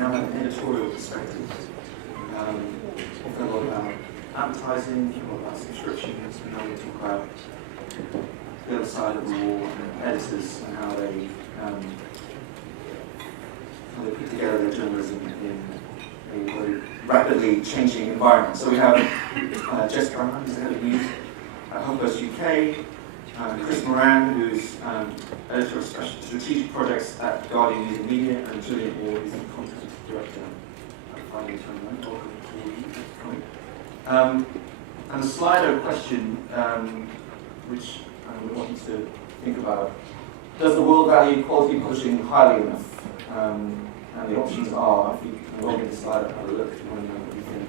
now have an editorial perspective. We've got a lot about advertising, a lot about subscriptions, and now we talk about the other side of the wall and editors and how they put together their journalism in a very rapidly changing environment. So we have Jess, who's the head of news at Huffpost UK, Chris Moran, who's editor of strategic projects at Guardian News and Media, and Gillian, who's the content director at Friday 29. Welcome to you. And the Slido question, which we want you to think about: does the world value quality publishing highly enough? And the options are, if you can log into Slido and have a look, if you want to know what you think.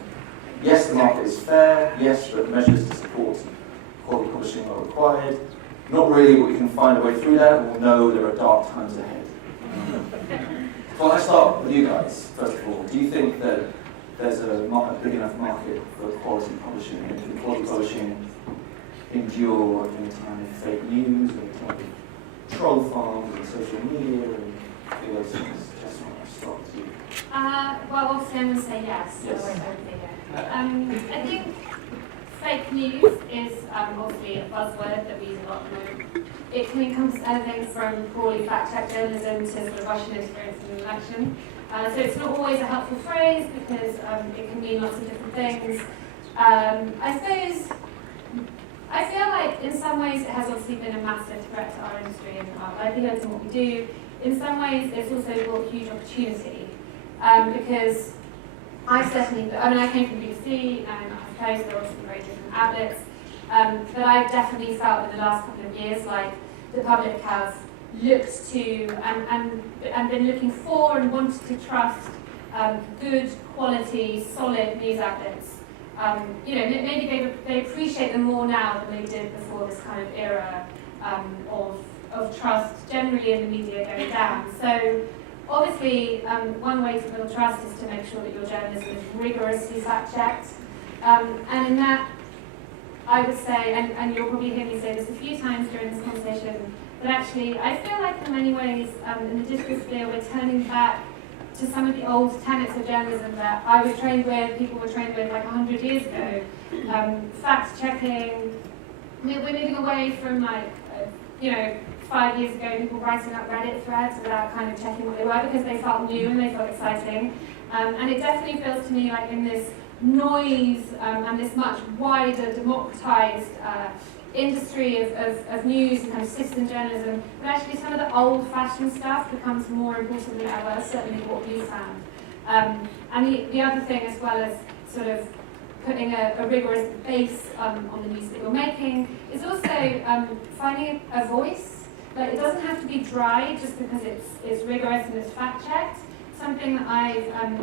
Yes, the market is fair. Yes, but measures to support quality publishing are required. Not really, but we can find a way through that, and we'll know there are dark times ahead. So let's start with you guys, first of all. Do you think that there's a big enough market for quality publishing? And can quality publishing endure in a time of fake news, in a time of troll farms and social media and all those things? Just want to start with you. Well, obviously I'm going to say yes. Yes. So I won't say yes. I think fake news is obviously a buzzword that we use a lot at the moment. It can encompass anything from poorly fact-checked journalism to sort of Russian interference in an election. So it's not always a helpful phrase because it can mean lots of different things. I suppose, I feel like in some ways it has obviously been a massive threat to our industry and our livelihoods and what we do. In some ways it's also brought huge opportunity because I certainly, I came from BBC and Huffpost, there are obviously very different outlets, but I've definitely felt in the last couple of years like the public has looked to and been looking for and wanted to trust good quality, solid news outlets. Maybe they appreciate them more now than they did before this kind of era of trust generally in the media going down. So obviously, one way to build trust is to make sure that your journalism is rigorously fact-checked. And in that, I would say, and you'll probably hear me say this a few times during this conversation, but actually, I feel like in many ways, in the digital sphere, we're turning back to some of the old tenets of journalism that I was trained with, people were trained with like 100 years ago. Fact-checking, we're moving away from 5 years ago, people writing up Reddit threads without kind of checking what they were because they felt new and they felt exciting. And it definitely feels to me like in this noise and this much wider, democratized industry of news and kind of citizen journalism, but actually some of the old-fashioned stuff becomes more important than ever, certainly what we found. And the other thing, as well as sort of putting a rigorous base on the news that you're making, is also finding a voice. Like, it doesn't have to be dry just because it's rigorous and it's fact-checked. Something that I've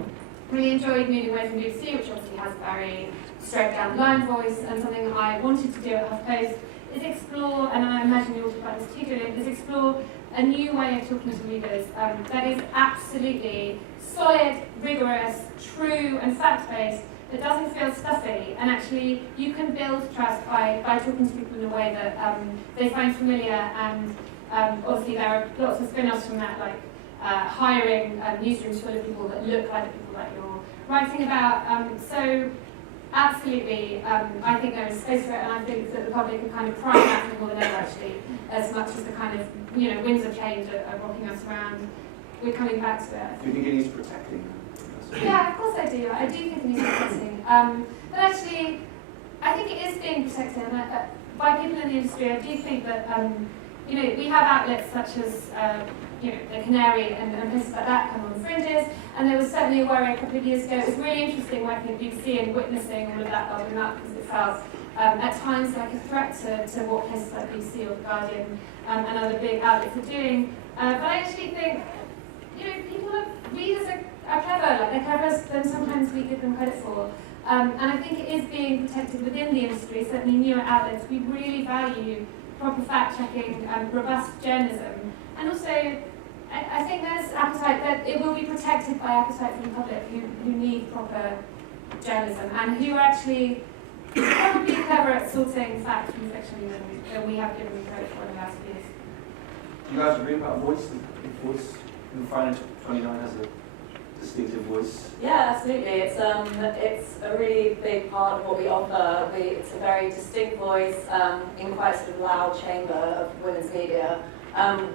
really enjoyed moving away from BBC, which obviously has a very straight down the line voice, and something that I wanted to do at Huffpost is explore, and I imagine you'll talk about this too, Gillian, is explore a new way of talking to readers that is absolutely solid, rigorous, true, and fact-based, that doesn't feel stuffy, and actually you can build trust by talking to people in a way that they find familiar, and obviously there are lots of spin-offs from that, like hiring newsrooms full of people that look like the people that you're writing about. So absolutely, I think there is space for it, and I think that the public are kind of crying out for more than ever, actually, as much as the kind of winds of change are rocking us around. We're coming back to it. Do you think it needs protecting? Yeah, of course I do. I do think it needs protecting. But actually, I think it is being protected by people in the industry. I do think that we have outlets such as the Canary and places like that come on the fringes, and there was certainly a worry a couple of years ago. It was really interesting working at BBC and witnessing all of that bubbling up because it felt at times like a threat to what places like BBC or The Guardian and other big outlets are doing. But I actually think readers are clever, like they're cleverer than sometimes we give them credit for. And I think it is being protected within the industry, certainly newer outlets. We really value proper fact-checking and robust journalism. And also, I think there's appetite that it will be protected by appetite from the public who need proper journalism and who are actually probably clever at sorting fact from fiction than we have given them credit for in the last few years. Do you guys agree about voice? If voice in Friday 29 has a distinctive voice? Yeah, absolutely. It's a really big part of what we offer. It's a very distinct voice in quite a sort of loud chamber of women's media.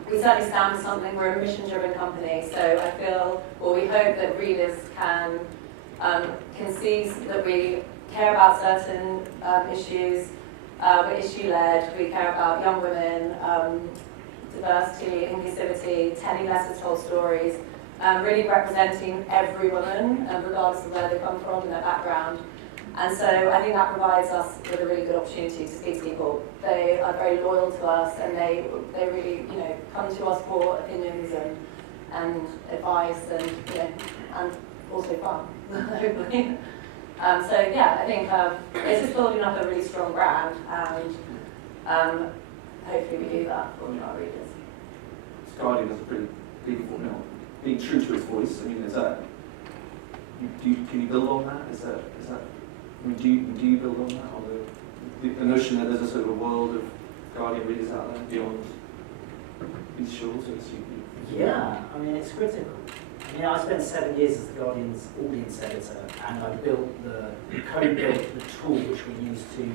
We certainly stand for something. We're a mission-driven company, so I feel, well, we hope that readers can see that we care about certain issues. We're issue-led. We care about young women, diversity, inclusivity, telling lessons, told stories. Really representing every woman, regardless of where they come from and their background. And so I think that provides us with a really good opportunity to speak to people. They are very loyal to us, and they really, come to us for opinions and advice, and also fun, hopefully. So yeah, I think it's just building up a really strong brand, and hopefully we do that for our readers. Guardian has a pretty big, being true to its voice. I mean, is that? Can you build on that? Is that? I mean, do you build on that, or the notion that there's a sort of a world of Guardian readers out there beyond these shores? Yeah, I mean, it's critical. I spent 7 years as the Guardian's audience editor, and I co-built the tool which we use to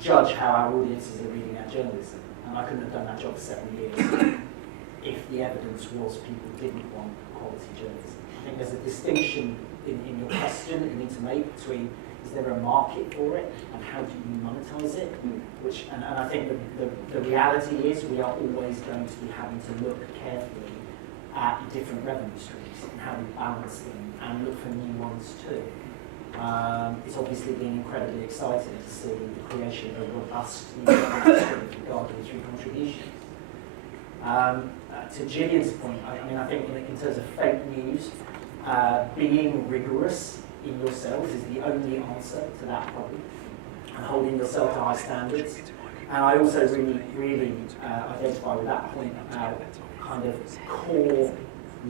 judge how our audiences are reading our journalism. And I couldn't have done that job for 7 years if the evidence was people didn't want quality journalism. I think there's a distinction in your question that you need to make between is there a market for it and how do you monetize it? And I think the reality is we are always going to be having to look carefully at different revenue streams and how we balance them and look for new ones too. It's obviously been incredibly exciting to see the creation of a robust new revenue stream for Guardian through contributions. To Gillian's point, I think in terms of fake news, being rigorous in yourselves is the only answer to that problem, and holding yourself to high standards. And I also really identify with that point about kind of core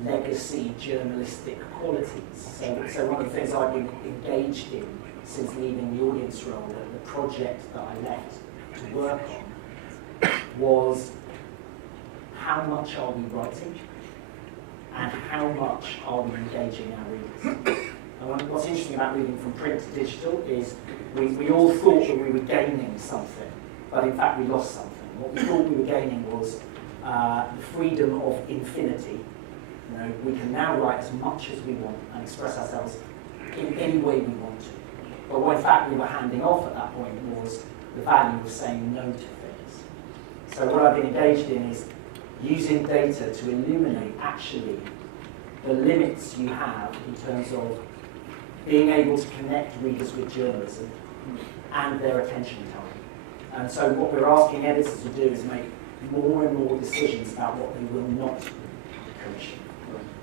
legacy journalistic qualities. So one of the things I've been engaged in since leaving the audience role, the project that I left to work on, was how much are we writing and how much are we engaging our readers. And what's interesting about moving from print to digital is we all thought that we were gaining something, but in fact we lost something. What we thought we were gaining was the freedom of infinity. We can now write as much as we want and express ourselves in any way we want to. But what in fact we were handing off at that point was the value of saying no to things. So what I've been engaged in is using data to illuminate actually the limits you have in terms of being able to connect readers with journalism and their attention time. And so what we're asking editors to do is make more and more decisions about what they will not commission.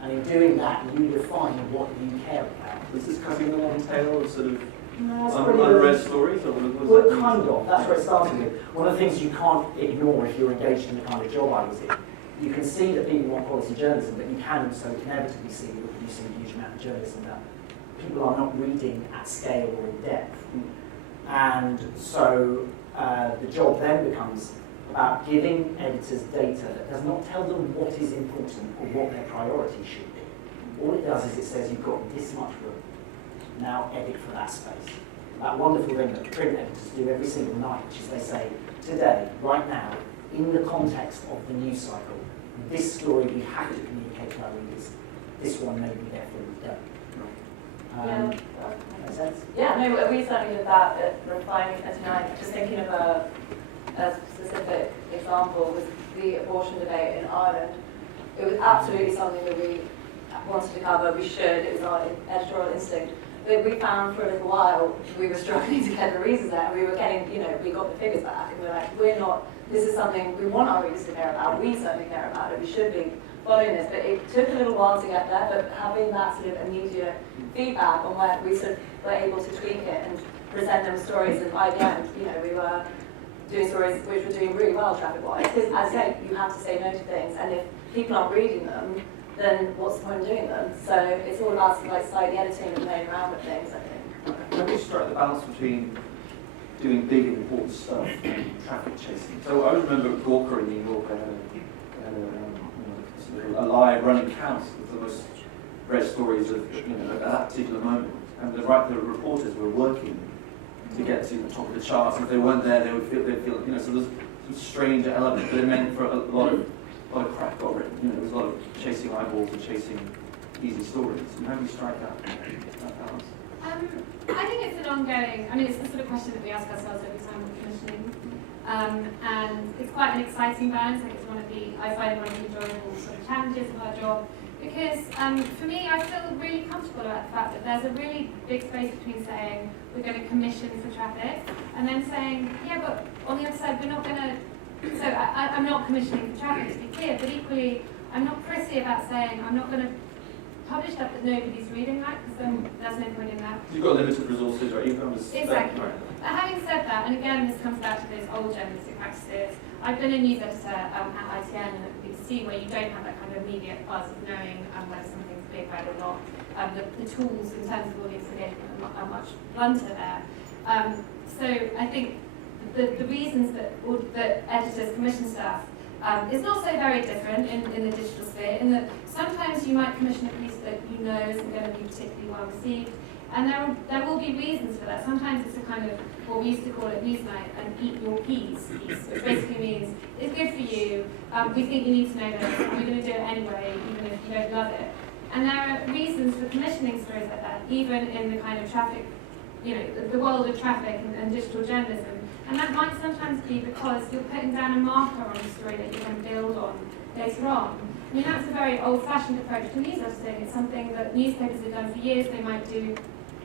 And in doing that, you define what you care about. Is this cutting the long tail of sort of No, unread stories? Or what well, does that kind mean? of. That's where it started with. One of the things you can't ignore if you're engaged in the kind of job I was in, you can see that people want quality journalism, but you can also inevitably see that you're producing a huge amount of journalism that people are not reading at scale or in depth. And so the job then becomes about giving editors data that does not tell them what is important or what their priority should be. All it does is it says you've got this much room, now edit for that space. That wonderful thing that print editors do every single night, which is they say, today, right now, in the context of the news cycle, this story we have to communicate to our readers, this one maybe therefore we don't. Makes sense? Yeah, no, we certainly did that at Refining tonight. Just thinking of a specific example was the abortion debate in Ireland. It was absolutely something that we wanted to cover. We should. It was our editorial instinct. But we found for a little while we were struggling to get the reasons there. We were getting, we got the figures back, and we were like, this is something we want our readers to care about. We certainly care about it. We should be following this. But it took a little while to get there. But having that sort of immediate feedback on where we sort of were able to tweak it and present them stories, and by the end, we were doing stories which were doing really well traffic-wise. Because as I say, you have to say no to things, and if people aren't reading them, then what's the point of doing them? So it's all about slightly editing and playing around with things, I think. How do you strike the balance between doing big and important stuff and traffic chasing? So I remember Gawker in New York had a live running count of the most read stories of, at that particular moment. And the reporters were working to get to the top of the charts. If they weren't there, they'd feel, so there's some strange element, but it meant for a lot of crap got written. There was a lot of chasing eyeballs and chasing easy stories. And how do you strike that balance? I think it's an ongoing, it's the sort of question that we ask ourselves every time we're commissioning. And it's quite an exciting balance. Like I find one of the enjoyable sort of challenges of our job. Because for me, I feel really comfortable about the fact that there's a really big space between saying we're going to commission for traffic and then saying, yeah, but on the other side, we're not going to. So I'm not commissioning for traffic, to be clear, but equally, I'm not prissy about saying I'm not going to publish stuff that nobody's reading that, because then there's no point in that. You've got limited resources, right? Exactly. Right. But having said that, and again, this comes back to those old journalistic practices. I've been a news editor at ITN and at the BBC where you don't have that kind of immediate buzz of knowing whether something's being read or not. The tools in terms of audience engagement are much blunter there. So I think the reasons that editors commission stuff is not so very different in the digital sphere, in that sometimes you might commission a piece that you know isn't going to be particularly well received, and there will be reasons for that. Sometimes it's a kind of, what we used to call it Newsnight, an eat your peas piece, which basically means it's good for you, we think you need to know this, and we're going to do it anyway, even if you don't love it. And there are reasons for commissioning stories like that, even in the kind of traffic, the world of traffic and digital journalism. And that might sometimes be because you're putting down a marker on a story that you're going to build on later on. That's a very old-fashioned approach to news editing. It's something that newspapers have done for years. They might do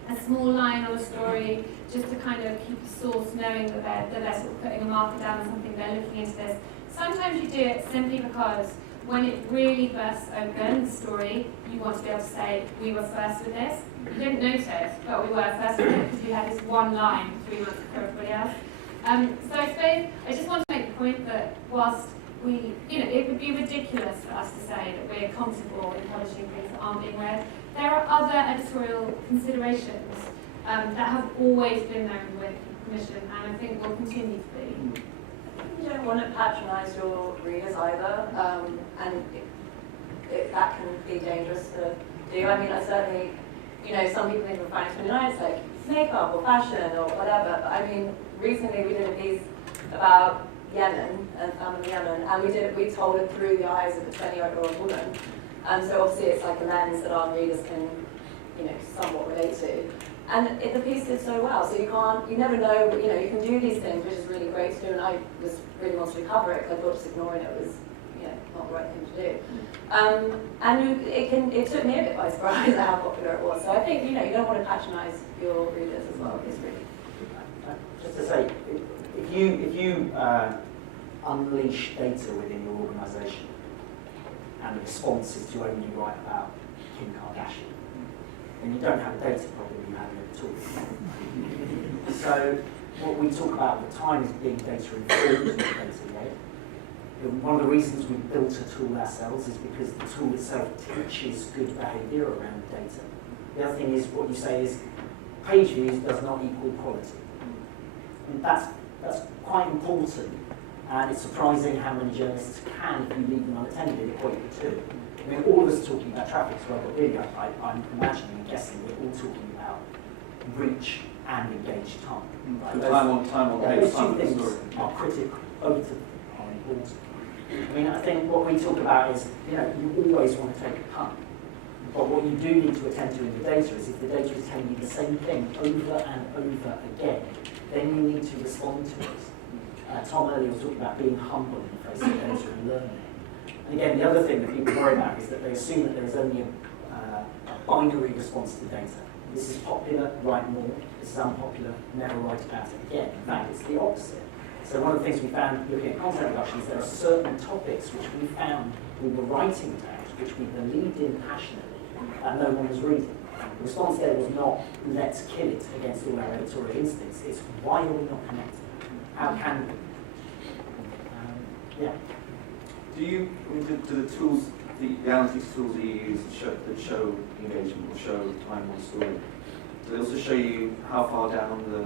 a small line on a story just to kind of keep the source knowing that they're sort of putting a marker down on something, they're looking into this. Sometimes you do it simply because when it really bursts open, the story, you want to be able to say, we were first with this. You didn't notice, but we were first with it because we had this one line 3 months before everybody else. So I suppose I just want to make the point that whilst it would be ridiculous for us to say that we're comfortable in publishing things that aren't being read. There are other editorial considerations that have always been there in the way of commission, and I think will continue to be. You don't want to patronise your readers either, and that can be dangerous to do. I certainly, some people think of Friday 29, it's like makeup or fashion or whatever, but recently we did a piece about Yemen and famine in Yemen, and we told it through the eyes of a 20-year-old woman. So obviously it's like a lens that our readers can, somewhat relate to. And the piece did so well, so you never know, you can do these things, which is really great to do, and I was really wanted to cover it, because I thought just ignoring it was, not the right thing to do. And it took me a bit by surprise at how popular it was. So I think, you don't want to patronise your readers as well, it's really. Just to say, if you unleash data within your organisation, and the response is to only write about Kim Kardashian, then you don't have a data problem, you have it at all. So what we talk about the time is being data informed, not data led. One of the reasons we built a tool ourselves is because the tool itself teaches good behaviour around data. The other thing is, what you say is, page views does not equal quality. That's quite important, and it's surprising how many journalists can, if you leave them unattended, equate the two. All of us are talking about traffic as well, but really I'm imagining and guessing we're all talking about reach and engaged time. Right? Time on page, those time two on things story. are critical, both are important. I think what we talk about is, you always want to take a punt. But what you do need to attend to in the data is if the data is telling you the same thing over and over again, then you need to respond to it. Tom earlier was talking about being humble in the face of data and learning. And again, the other thing that people worry about is that they assume that there is only a binary response to data. This is popular, write more. This is unpopular, never write about it again. In fact, it's the opposite. So one of the things we found looking at content reduction is there are certain topics which we found we were writing about, which we believed in passionately, and no one was reading. The response there was not, let's kill it against all our editorial instincts. It's, why are we not connected? How can we? Yeah. Do the tools, the analytics tools that you use that show engagement or show time on story, do they also show you how far down the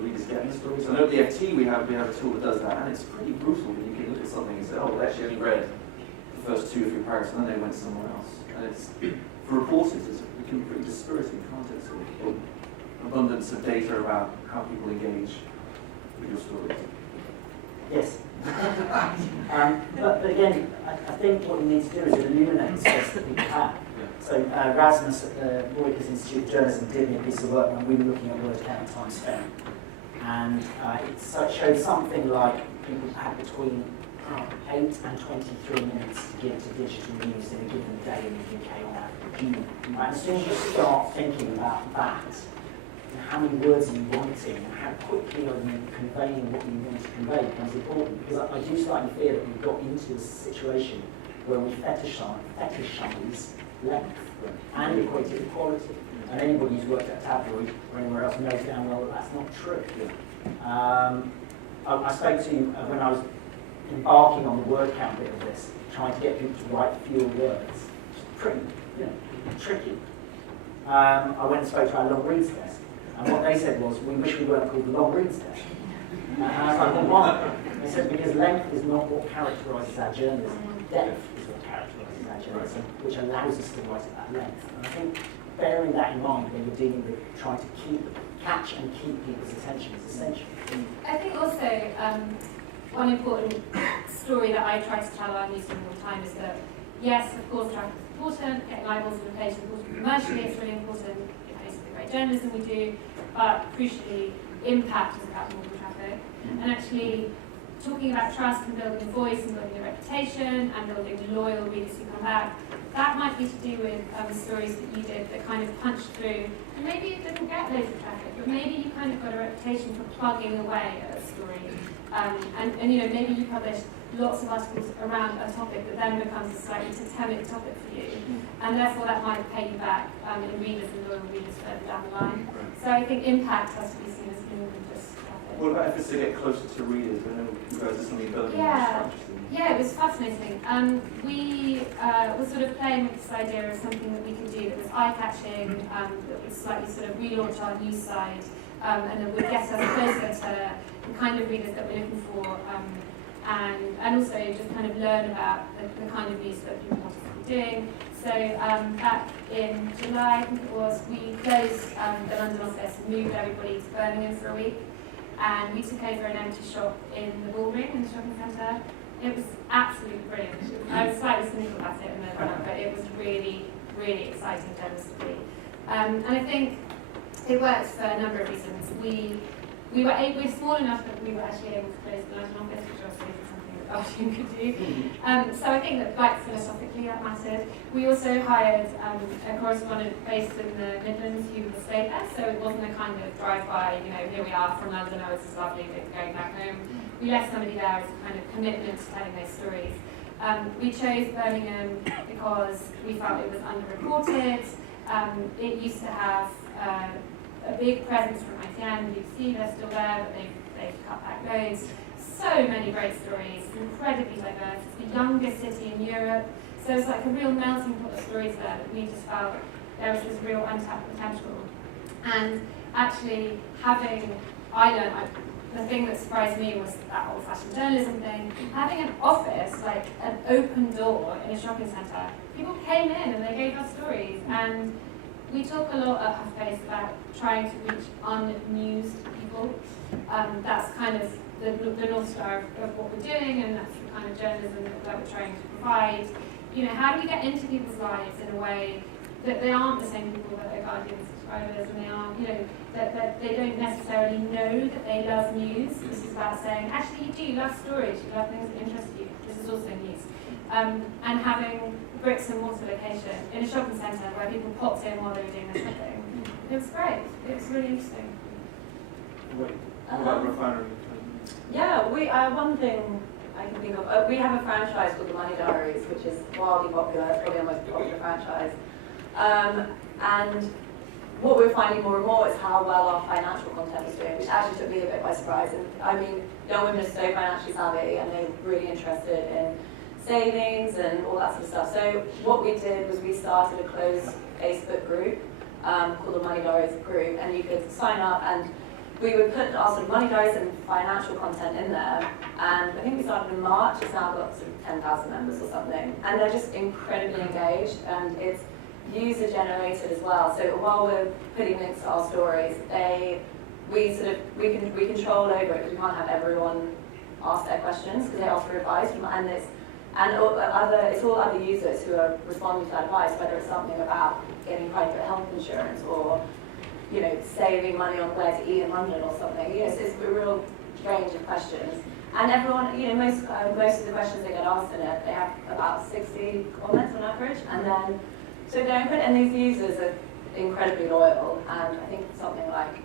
readers get in the story? So I know at the FT we have a tool that does that, and it's pretty brutal when you can look at something and say, oh, well, actually only read the first 2 or 3 paragraphs, and then they went somewhere else. And it's, for reporters, it can be pretty dispiriting, can't it? Sort of abundance of data about how people engage with your stories. Yes. but again, I think what you need to do is illuminate the space that people have. So Rasmus at the Reuters Institute of Journalism did me a piece of work when we were looking at word count and time spent. And it showed something like people had between 8 and 23 minutes to give to digital news in a given day in the UK on average. Right? As soon as you start thinking about that, and how many words are you writing, and how quickly are you conveying what you want to convey becomes important. Because I do slightly fear that we've got into a situation where we fetishize length and equate it with quality. And anybody who's worked at a tabloid or anywhere else knows damn well that that's not true. I spoke to when I was embarking on the word count bit of this, trying to get people to write fewer words. It's pretty, tricky. I went and spoke to our long reads desk, and what they said was, we wish we weren't called the long reads desk. And I was like, well, why? They said, because length is not what characterises our journalism. Depth is what characterises our journalism, which allows us to write at that length. And I think bearing that in mind when you're dealing with trying to catch and keep people's attention is essential. I think also one important story that I try to tell our newsroom all the time is that, yes, of course, traffic is important, getting eyeballs on the page is important commercially, it's really important, it's the great journalism we do, but crucially, impact is about more than traffic. And actually, talking about trust and building a voice and building a reputation and building loyal readers who come back, that might be to do with stories that you did that kind of punched through. And maybe it didn't get loads of traffic, but maybe you kind of got a reputation for plugging away at a story. And maybe you published lots of articles around a topic that then becomes a slightly totemic topic for you. And therefore that might pay you back in readers and loyal readers further down the line. So I think impact has to be seen as more than just traffic. What about efforts to get closer to readers? I know you guys are something building. Yeah, it was fascinating. We were sort of playing with this idea of something that we could do that was eye-catching, that would slightly sort of relaunch our news side, and that would get us closer to the kind of readers that we're looking for, and also just kind of learn about the kind of news that people want us to be doing. So back in July, I think it was, we closed the London office and moved everybody to Birmingham for a week. And we took over an empty shop in the Bullring in the shopping centre. It was absolutely brilliant. I was slightly cynical about it in the run-up, but it was really, really exciting journalistically. And I think it worked for a number of reasons. We're small enough that we were actually able to close the London office, which obviously is something that our team could do. So I think that, like, philosophically that mattered. We also hired a correspondent based in the Midlands who would stay there, so it wasn't a kind of drive-by, here we are from London, oh, this is lovely, we're going back home. We left somebody there as a kind of commitment to telling those stories. We chose Birmingham because we felt it was underreported. It used to have a big presence from ITN and BBC, they're still there, but they've cut back loads. So many great stories, incredibly diverse. It's the youngest city in Europe, so it's like a real melting pot of stories there that we just felt there was this real untapped potential. And actually the thing that surprised me was that old-fashioned journalism thing. Having an office, like an open door in a shopping centre, people came in and they gave us stories. And we talk a lot at Huffpost about trying to reach unused people. That's kind of the North Star of what we're doing, and that's the kind of journalism that we're trying to provide. How do we get into people's lives in a way that they aren't the same people that are Guardian subscribers, and they aren't, that they don't necessarily know that they love news. This is about saying, actually, you do love stories, you love things that interest you. This is also news. And having bricks and mortar location in a shopping centre where people popped in while they were doing their shopping. It was great. It was really interesting. What about refinery? Yeah, one thing I can think of, we have a franchise called The Money Diaries, which is wildly popular. It's probably our most popular franchise. And what we're finding more and more is how well our financial content is doing, which actually took me a bit by surprise. And I mean, young women are so financially savvy and they're really interested in savings and all that sort of stuff. So what we did was we started a closed Facebook group called the Money Diaries group, and you could sign up, and we would put our sort of money guides and financial content in there, and I think we started in March. It's now got sort of 10,000 members or something, and they're just incredibly engaged, and it's user generated as well. So while we're putting links to our stories, we control over it because we can't have everyone ask their questions because they ask for advice, and it's all other users who are responding to that advice, whether it's something about getting private health insurance or saving money on where to eat in London or something. Yes, it's a real range of questions. And everyone, most of the questions they get asked in it, they have about 60 comments on average, and then and these users are incredibly loyal, and I think something like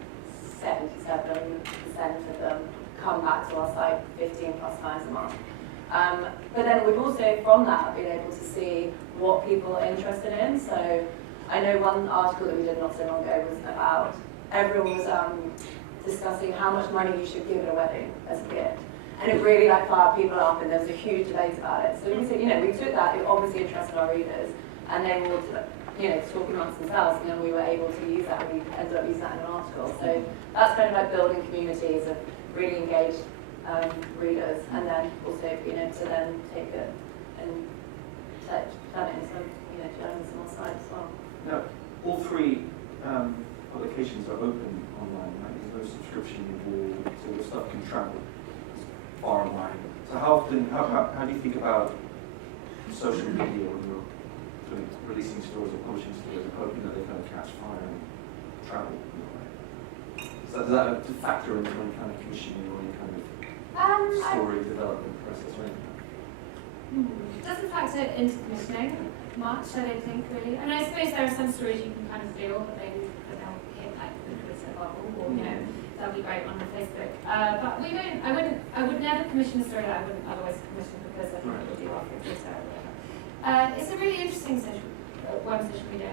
77% of them come back to our site 15 plus times a month. But then we've also, from that, been able to see what people are interested in. So I know one article that we did not so long ago was about, everyone was discussing how much money you should give at a wedding as a gift. And it really fired people up, and there was a huge debate about it. So we took that, it obviously interested our readers, and they were talking amongst themselves, and then we were able to use that, we ended up using that in an article. So that's kind of like building communities of really engaged readers, and then also, to then take it and turn it into some, journalism on site as well. Now, all three publications are open online, right? There's no subscription involved, so the stuff can travel far and wide. So how do you think about social media when you're releasing stories or publishing stories and hoping that they kind of catch fire and travel? So does that factor into any kind of commissioning or any kind of story development process or anything? Doesn't factor into commissioning much, I don't think, really. And I suppose there are some stories you can kind of feel that they'll hit the Twitter bubble, or they'll be great on Facebook. But we don't. I would never commission a story that I wouldn't otherwise commission because I think it would do well for Twitter or whatever. It's a really interesting social media.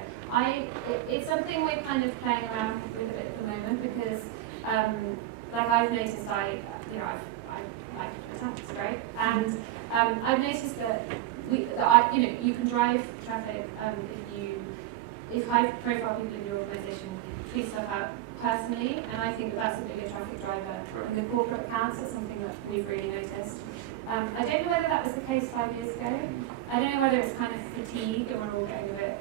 It's something we're kind of playing around with a bit at the moment because, I've noticed, I like Twitter, it's great, and I've noticed that you can drive traffic if high-profile people in your organisation tweet stuff out personally, and I think that's a bigger traffic driver than the corporate accounts. That's something that we've really noticed. I don't know whether that was the case 5 years ago. I don't know whether it's kind of fatigue and we're all getting a bit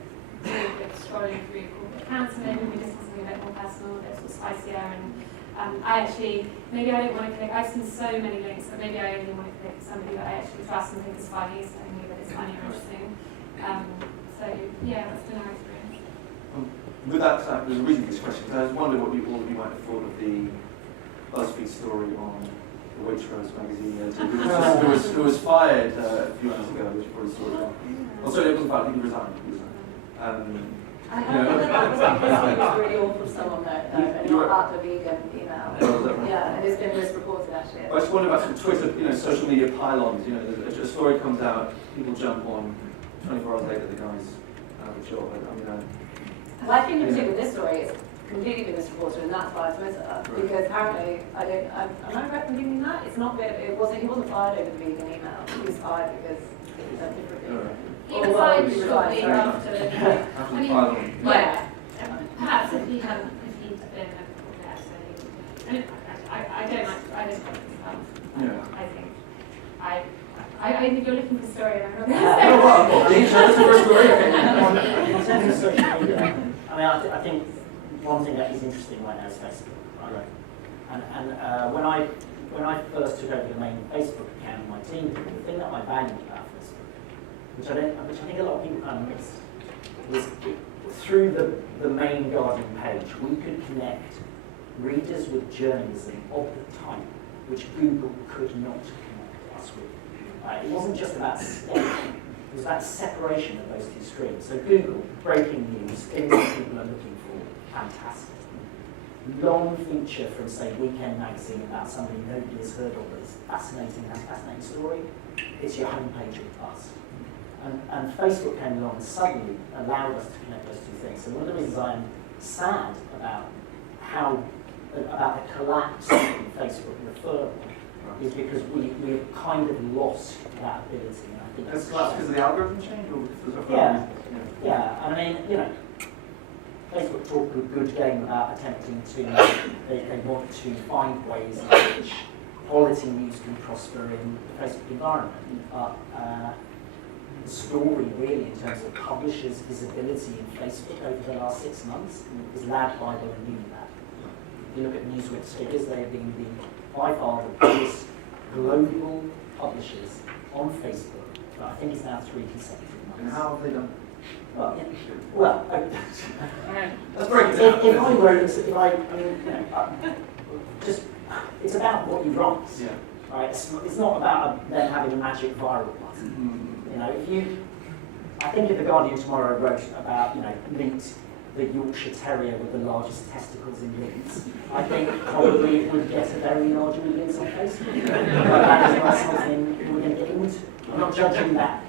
scrolling through corporate accounts, and maybe we just want something a bit more personal, a bit sort of spicier. And maybe I don't want to click. I've seen so many links, but maybe I only want to click somebody that I actually trust and think is funny, telling me that it's funny or interesting. So yeah, that's been our experience. With that, there's a reason for this question. I was wondering what all of you might have thought of the BuzzFeed story on the Waitrose magazine who was fired a few months ago, which you probably saw. Oh, sorry, it wasn't fired. I think he resigned. I heard that was really awful from someone though, not about the vegan email. Yeah, and it's been misreported actually. I just wonder about some Twitter, social media pylons. A story comes out, people jump on. 24 hours later, the guy's out of a job. Well, I think in particular this story is completely been misreported, and that's why Twitter. Because apparently, am I correct in thinking that? He wasn't fired over the vegan email. He was fired because he was a different vegan. He resigned shortly after. Perhaps if he'd been I just want I think you're looking for a story, and I'm not going to say. In terms of social media, I think one thing that is interesting right now is Facebook, right? And when I first took over the main Facebook account, my team did, the thing that I valued about Facebook, which I think a lot of people kind of miss, was through the main Guardian page, we could connect readers with journalism of the type which Google could not connect us with. It wasn't just about STEM, it was about separation of those two streams. So Google, breaking news, things that people are looking for, fantastic. Long feature from, say, Weekend magazine about somebody nobody has heard of that's fascinating story, it's your homepage of us. And Facebook came along and suddenly allowed us to connect those two things. So one of the reasons I am sad about the collapse in Facebook referral is because we have kind of lost that ability. And I think that's because of the algorithm change, or because of yeah. I mean, Facebook talk a good game about attempting to, they want to find ways in which quality news can prosper in the Facebook environment. But the story really in terms of publishers' visibility in Facebook over the last 6 months is lad Bible and Unilab. If you look at Newsweek's figures, they have been by far the biggest global publishers on Facebook, but I think it's now 3 consecutive months. And how have they done? Well, Let's break it if down. I wrote, just, it's about what you write, Yeah. right? It's not about them having a magic viral button. You know, I think if the Guardian tomorrow wrote about, Leeds, the Yorkshire Terrier with the largest testicles in Leeds, I think probably it would get a very large audience on Facebook. But that is not something we're going to get into. I'm not judging that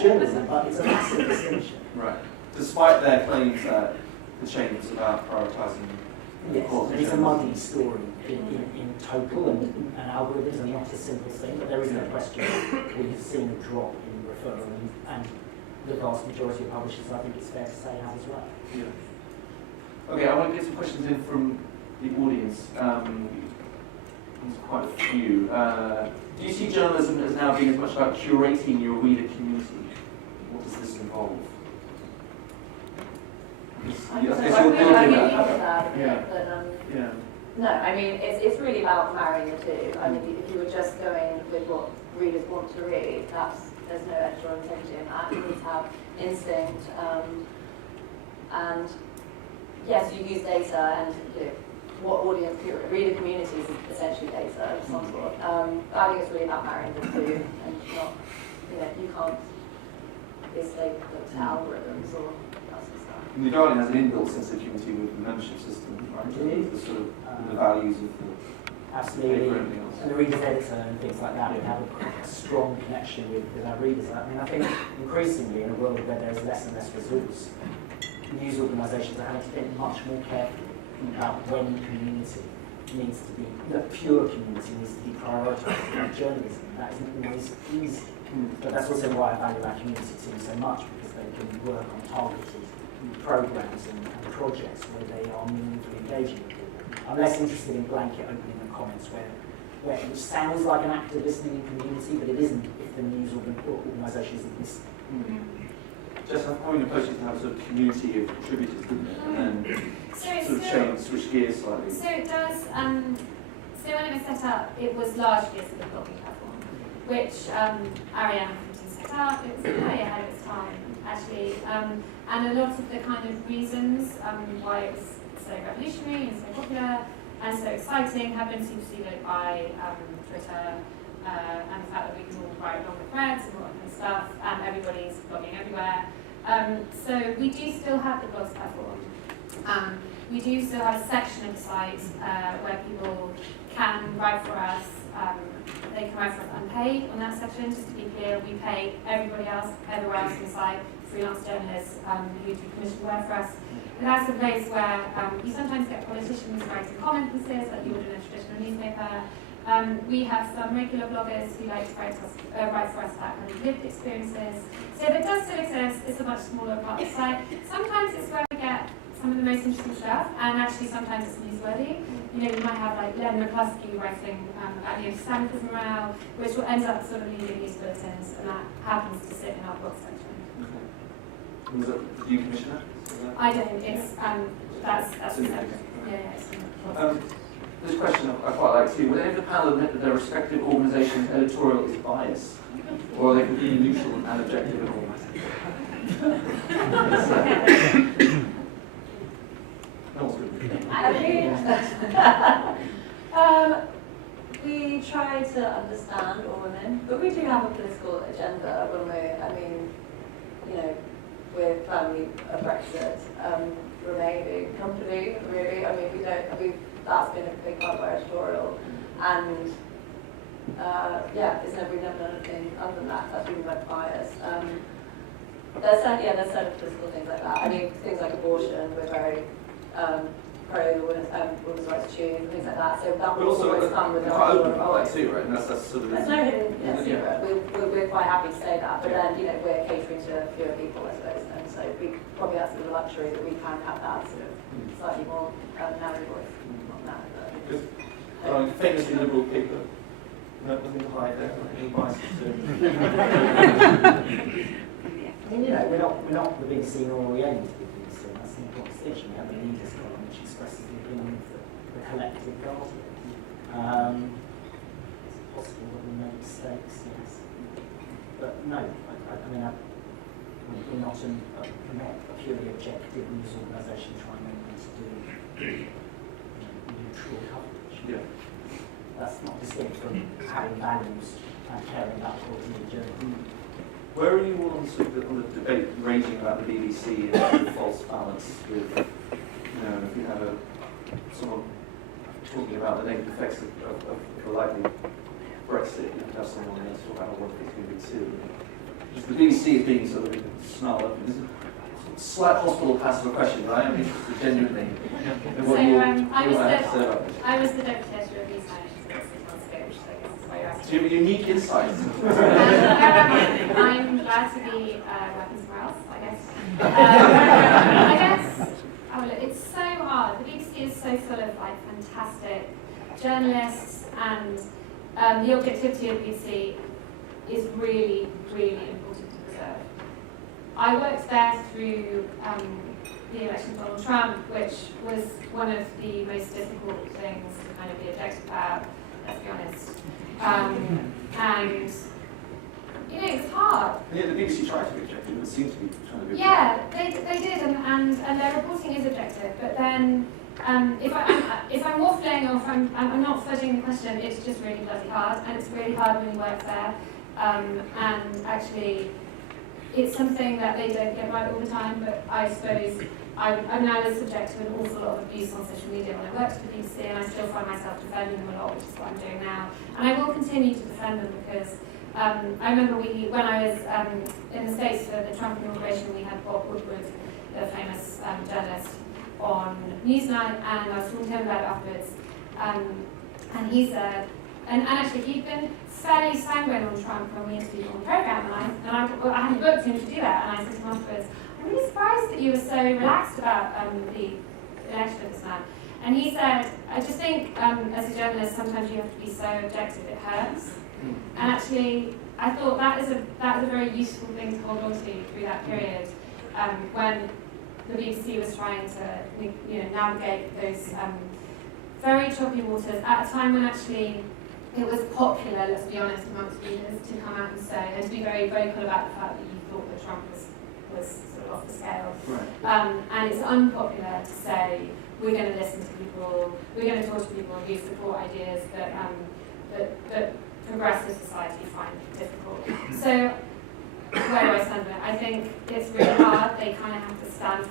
journalism, but it's a massive distinction. Right. Despite their claims that the chain was about prioritising. Yes, it's a muddy story in total, and algorithms are not a simple thing, but there is no question we have seen a drop in referral, and the vast majority of publishers, I think it's fair to say, have as well. Yeah. Okay, I want to get some questions in from the audience. There's quite a few. Do you see journalism as now being as much about curating your reader community? What does this involve? I Yes, think you're building we that. covered that a bit, Yeah. but Yeah. no, I mean, it's really about marrying the two. I mean, if you were just going with what readers want to read, there's no editorial integrity in that. You need to have instinct, and yes, you use data, and what audience, reader communities is essentially data of some sort. I think it's really about marrying the two, and not, you can't be a slave to algorithms or that sort of stuff. And the Guardian has an inbuilt sense of community with the membership system, right? The sort of the values of the Absolutely, paper and everything else. and the reader's editor and things like that, we have a strong connection with our readers. I mean, I think increasingly in a world where there's less and less resource, news organisations are having to think much more carefully about when community needs to be, the pure community needs to be prioritised in journalism. That isn't always easy. But that's also why I value our community team so much, because they can work on targeted programmes and projects where they are meaningfully engaging with people. I'm less interested in blanket opening of comments where it sounds like an active listening community, but it isn't if the news organisation isn't listening. Just having a post to have a sort of community of contributors, didn't it? And then switch gears slightly. So it does, so when it was set up, it was largely a sort of blogging platform, which Ariane set up. It was very ahead of its time, actually. And a lot of the kind of reasons why it was so revolutionary and so popular and so exciting have been superseded by Twitter and the fact that we can all write longer threads and all that kind of stuff, and everybody's blogging everywhere. So we do still have the blogs platform. We do still have a section of the site where people can write for us. They can write for us unpaid on that section. Just to be clear, we pay everybody else, everywhere else on the site, freelance journalists who do commissioned work for us. And that's a place where you sometimes get politicians writing comment pieces like you would in a traditional newspaper. We have some regular bloggers who like to write for us about kind of lived experiences. So if it does still exist, it's a much smaller part of the site. Sometimes it's where we get some of the most interesting stuff, and actually sometimes it's newsworthy. You might have like Len McCluskey writing about Stanford morale, which will end up sort of leading news bulletins, and that happens to sit in our blog section. Do you commission that? I don't. It's that's separate. Yeah. This question I quite like too. Will any of the panel admit that their respective organisation's editorial is biased, or are they completely neutral and objective in all matters? We try to understand all women, but we do have a political agenda when we're firmly a Brexit remaining company, really. I mean, that's been a big part of our editorial, and we've never done anything other than that. That's really about bias. There's certain political things like that. I mean, things like abortion, we're very pro women's rights tune, things like that. So that will always come with quite open our about that too, right? And that's sort of. there's no hidden secret. We're quite happy to say that, but then we're catering to fewer people, I suppose, and so we probably that's a bit of a luxury that we can have that sort of slightly more narrow voice on that. Famously liberal paper. Nothing to hide there, any biases to I mean, we're not the BBC nor we aim to be the BBC. That's an important distinction. We have the leaders column, which expresses the opinion of the collective guardian. It's possible that we make mistakes, yes. But no, we're not a purely objective news organisation trying to do neutral coverage. Yeah. That's not distinct from having values and caring about quality of journalism. Where are you on the debate raging about the BBC and the false balance with, if you have someone talking about the negative effects of a likely Brexit, you have someone else talk about what it's going to be too. The BBC is being sort of snarled up. It's a slight hospital pass of a question, but I am interested genuinely in what you have to say about this. I was the deputy editor of These Managers 6 months ago, which I guess is why you're asking. So you have unique insights. I'm glad to be working somewhere else, I guess. It's so hard. The BBC is so full of fantastic journalists, and the objectivity of the BBC is really, really important to preserve. I worked there through the election of Donald Trump, which was one of the most difficult things to kind of be objective about, let's be honest. And it's hard. And yet the BBC tried to be objective, it seems to be trying to be objective. Yeah, they did, and their reporting is objective, but then if I'm waffling or if I'm not fudging the question, it's just really bloody hard, and it's really hard when you work there. And actually, it's something that they don't get right all the time, but I suppose I was subject to an awful lot of abuse on social media when I worked for the BBC, and I still find myself defending them a lot, which is what I'm doing now. And I will continue to defend them because I remember when I was in the States for the Trump inauguration, we had Bob Woodward, the famous journalist, on Newsnight, and I was talking to him about it afterwards. And he said, and actually he'd been fairly sanguine on Trump when we interviewed him on the programme, and I hadn't booked him to do that, and I said to him afterwards, I'm really surprised that you were so relaxed about the election of this man. And he said, I just think as a journalist sometimes you have to be so objective it hurts. And actually I thought that is a very useful thing to hold on to through that period when the BBC was trying to navigate those very choppy waters at a time when actually it was popular, let's be honest, amongst readers to come out and say, and to be very vocal about the fact that you thought that Trump was sort of off the scale. Right. And it's unpopular to say, we're going to listen to people, we're going to talk to people who support ideas that progressive society find difficult. So, where do I stand on it? I think it's really hard. They kind of have to stand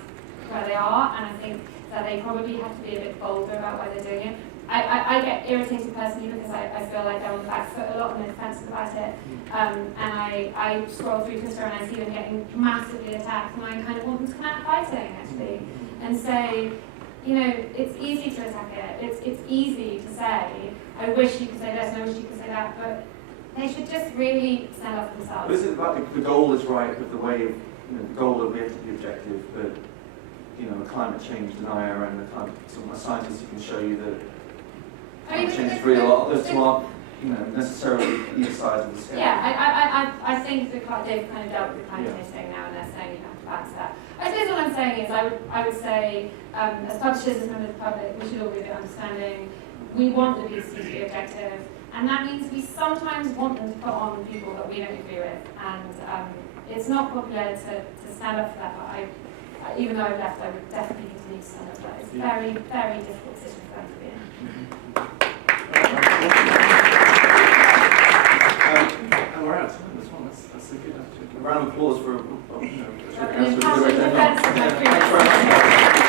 where they are, and I think that they probably have to be a bit bolder about why they're doing it. I get irritated personally because I feel like they're on the back foot a lot and they're defensive about it. And I scroll through Twitter and I see them getting massively attacked, and I kind of want them to come out fighting, actually, and say, it's easy to attack it. It's easy to say, I wish you could say this and I wish you could say that, but they should just really stand up for themselves. But is it about the goal is right, but the way of, the goal that we have to be objective, but a climate change denier and a scientist who can show you that climate change is real, those two aren't necessarily either side of the scale. Yeah, I think they've kind of dealt with the climate change thing now, and they're saying you have to balance that. I suppose what I'm saying is I would say, as publishers, as members of the public, we should all be a bit understanding. We want the BBC to be objective, and that means we sometimes want them to put on people that we don't agree with, and it's not popular to stand up for that, but even though I've left, I would definitely continue to stand up for that. It's a very, very difficult position for them to be in. And we're out of time as well. That's a good attitude. A round of applause for Thanks very much.